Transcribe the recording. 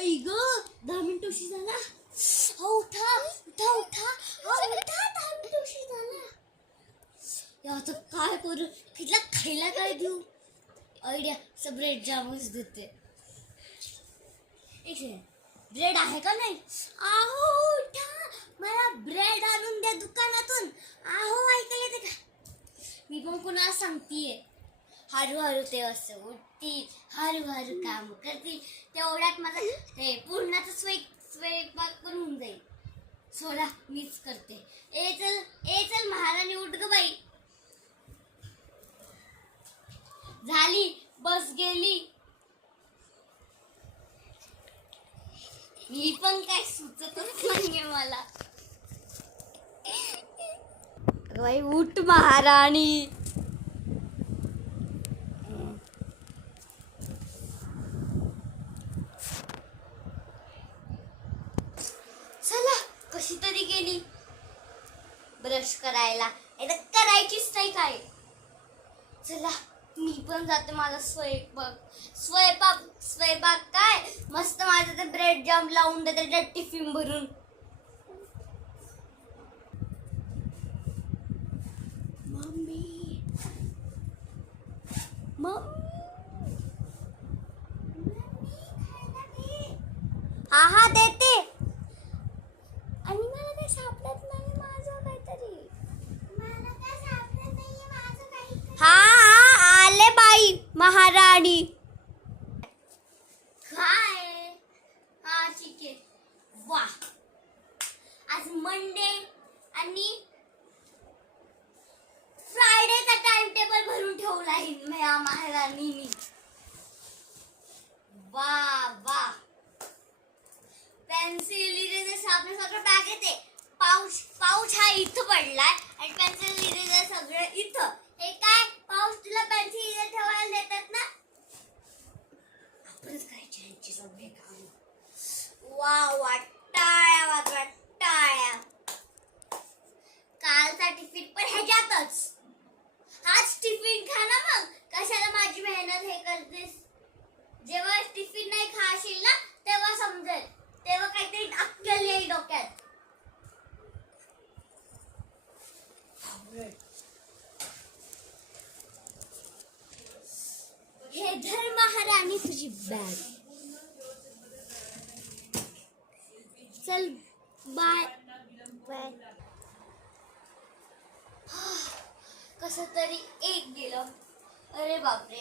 ऐ ग 10 मिनिट उशीर झाला. हो उठा उठा उठा. हो उठा 10 मिनिट उशीर झाला. या आता काय करू? तिला खायला काय देऊ? आयडिया सब ब्रेड जामच देते. एक ब्रेड आहे का नाही? आहो उठा, मला ब्रेड आणून द्या दुकानातून. आहो ऐकायला येते का? मी पण कुणाला सांगतीये. हळूहळू ते असं उठतील, हळूहळू काम करतील. तेवढ्यात माझा हे पूर्णाचा स्वयंपाक पण होऊन जाईल. सोडा मीच करते. ए चल महाराणी उठ ग बाई. झाली बस गेली. मी पण काय सुचतच नाहीये मला. बाई उठ महाराणी. चला कशी तरी गेली ब्रश करायला. एकदा करायचीच नाही काय. चला मी पण जाते. माझा स्वयंपाक काय मस्त. माझं ते ब्रेड जाम लावून देते त्याच्यात टिफिन भरून. मम्मी हा देते. आणि मला काय सापडत नाही माझं काहीतरी. मला काय सापडत नाहीये माझं काहीतरी. हा आले बाई महाराणी. काय हा ठीक आहे. वा आज मंडे आणि फ्रायडेचा टाइम टेबल भरून ठेवला आहे महाराणीनी. वा वा पेन्सिल इरेजर साबण सगळं बॅग येते. पाऊच हा इथं पडलाय आणि पेन्सिल इरेजर सगळं इथं. हे काय पाऊच तुला पेन्सिल इरेजर ठेवायला देतात ना? आपणच करायचे यांचे सगळे काम. वा वा टाळ्या वाजवा टाळ्या. कालचा टिफिन पण ह्याच्यातच. हाच टिफिन खा ना मग. कशाला माझी मेहनत हे करतेस? जेव्हा टिफिन नाही खाशील ना तेव्हा समजेल. तेव्हा काहीतरी अक्कल येईल डोक्यात. हे धर महाराणी तुझी बॅग. चल बाय बाय. कसं तरी एक गेलं. अरे बापरे